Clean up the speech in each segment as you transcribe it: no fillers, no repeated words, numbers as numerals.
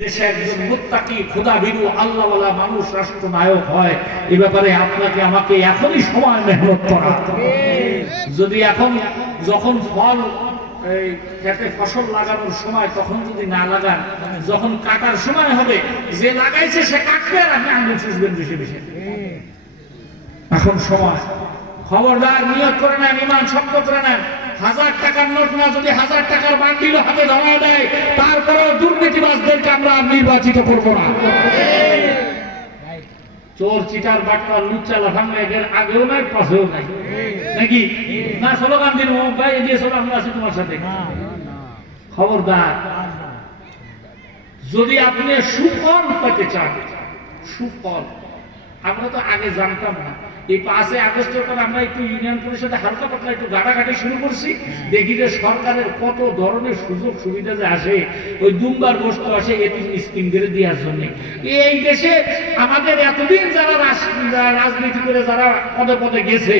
দেশে একজন মুত্তাকি খোদাভীরু আল্লাহওয়ালা মানুষ রাষ্ট্রনায়ক হয়, এই ব্যাপারে আপনাকে আমাকে এখনই সময় মেহনত করা। যদি এখন যখন ফল এই খেতে ফসল লাগানোর সময় তখন যদি না লাগান, যখন কাটার সময় হবে যে লাগাইছে সে কাটবে আর আপনি আঙুল চুষবেন বেশি বেশি। এখন সময়, খবরদার নিয়ত করে নেন, ঈমান শক্ত করে নেন। 1000 টাকার নোট না, যদি 1000 টাকার বান্ডিল হাতে ধরা দেয় তারপরেও দুর্নীতিবাজদেরকে আমরা নির্বাচিত করব না। চোর চিটার বাটপার লুচ্চা লাফাঙ্গা এদের আগেও নাই পাশেও নাই, নাকি না? স্লোগান দিন ভাই এগিয়ে চলো, আমরা আছি তোমার সাথে। খবরদার, যদি আপনি সুফল পেতে চান, সুফল, আমরা তো আগে জানতাম না। এই 5 আগস্টের পর আমরা একটু ইউনিয়ন পরিষদে হালকা পাতলা একটু গাড়াগাড়ি শুরু করছি, দেখি যে সরকারের কত ধরনের সুযোগ সুবিধা যে আসে, ওই দুমবার বস্তু আসে এটি স্কিম করে দেওয়ার জন্য। এই দেশে আমাদের এতদিন যারা রাজনীতি করে যারা পদে পদে গেছে,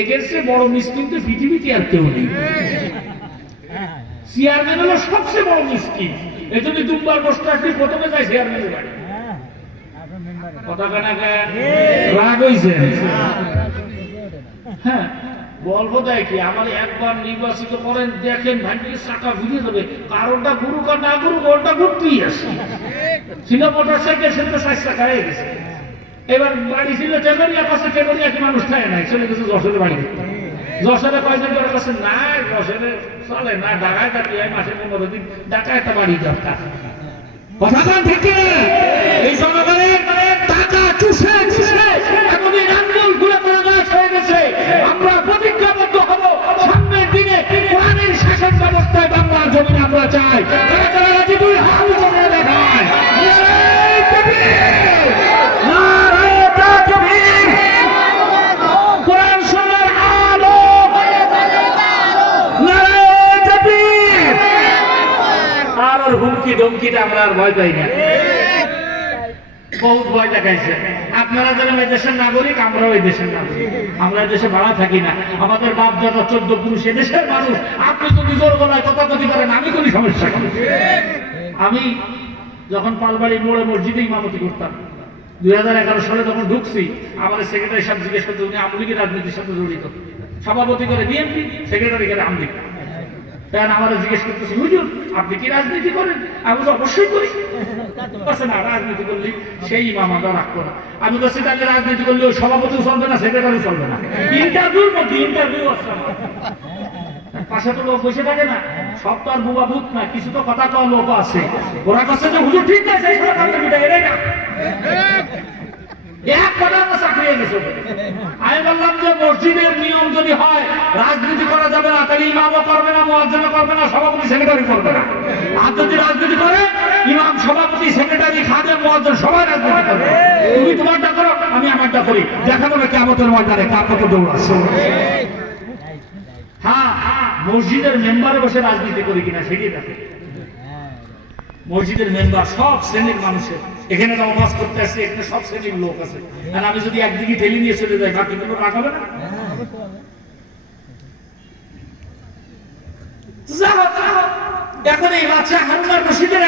এগেছে বড় মিসকিন তো পৃথিবীতে আর কেউ নেই। চেয়ারম্যান হলো সবচেয়ে বড় মিসকিন। এই জন্য দুমবার বস্তু আসলে প্রথমে যায় চেয়ারম্যানের বাড়ি। হ্যাঁ, বলবো দেয় কি, আমার একবার নির্বাচিত করেন, দেখেন ভাইকে চাকা ঘুরিয়ে দেবে। কারণটা ঘুরুক আর না ঘুরুক, ওটা ঘুরতেই আসে। ছিল মোটরসাইকেল, সে তো 60 টাকা হয়ে গেছে। এবার বাড়ি ছিল টেবরিয়া, পাশে টেবরিয়া কি মানুষ থাকে নাই, চলে গেছে যশোরের বাড়ি। যশোরে কয়েকজন করে কাছে না, যশোরে চলে না, ঢাকায় থাকি মাসে 15 দিন, ঢাকায় একটা বাড়ি দরকার। কথা বল ঠিক কি? এই জনগণের টাকা চুষে চুষে এতদিন আন্দোলন ঘুরে পড়ে গাছ হয়ে গেছে। আমরা প্রতিজ্ঞাবদ্ধ হব, সামনের দিনে কোরআনের শাসন ব্যবস্থায় বাংলার জমিন আমরা চাই। যারা যারা রাজি, দুই হাত জমিয়ে দেখায়। কোরআন শোনার আলো, আর ওর হুমকি ধমকিটা আমরা আর ভয় পাই না। বহুত ভয় দেখাইছে। আপনারা যারা এই দেশের নাগরিক, আমরাও এই দেশের নাগরিক। আমরা এই দেশে ভাড়া থাকি না। আমাদের বাপ দাদা 14 পুরুষ এ দেশের মানুষ। আপনি যদি জোর গলায় কথাকথি করেন, আমি কোনো সমস্যা করি। আমি যখন পালবাড়ি মোড়ে মসজিদে ইমামতি করতাম, 2011 সালে যখন ঢুকছি, আমাদের সেক্রেটারি সাহেব জিজ্ঞেস করতে, উনি আওয়ামী লীগের রাজনীতির সাথে জড়িত, সভাপতি করে বিএনপি, সেক্রেটারি করে আওয়ামী লীগ। তাই আমাদের জিজ্ঞেস করতেছি, হুজুর আপনি কি রাজনীতি করেন? আমি তো অবশ্যই করি। না, রাজনীতি করলে সেই ইমাম আমরা রাখবো না। আমি বলছি তাহলে রাজনীতি করলে ওই সভাপতিও চলবে না, সেক্রেটারিও চলবে না। ইন্টারভিউর মধ্যে ইন্টারভিউ আসছে, পাশে তো লোক বসে থাকে না, সব তো আর বুবা ভূত না, কিছু তো কথা কওয়া লোক আছে। ওরা কাছে যে হুজুর ঠিক আছে, এটাই না এক কথা চাকরি হয়ে গেছে। আমি বললাম যে মসজিদের নিয়ম যদি হয় রাজনীতি করা যাবে না, তাহলে ইমামও করবে না, মুয়াজ্জিনও করবে না, সভাপতি সেক্রেটারি করবে না। আর যদি রাজনীতি করে ইমাম, সভাপতি, সেক্রেটারি, খাদেম, মুয়াজ্জিন সবাই রাজনীতি করবে। তুমি তোমারটা করো, আমি আমারটা করি, দেখা যাবে কিয়ামতের ময়দানে কার কত দৌড় আছে। হ্যাঁ, মসজিদের মেম্বারে বসে রাজনীতি করি কিনা সেটাই দেখে। মসজিদের মেম্বার সব শ্রেণীর মানুষের, এখানে তো ওয়াজ করতে আসছে, এখানে সব শ্রেণীর লোক আছে। আর আমি যদি একদিকে ঠেলে নিয়ে চলে যাই, বাকি কোনো রাগ হবে না? এখন এই বাচ্চা হারুন আর রশিদের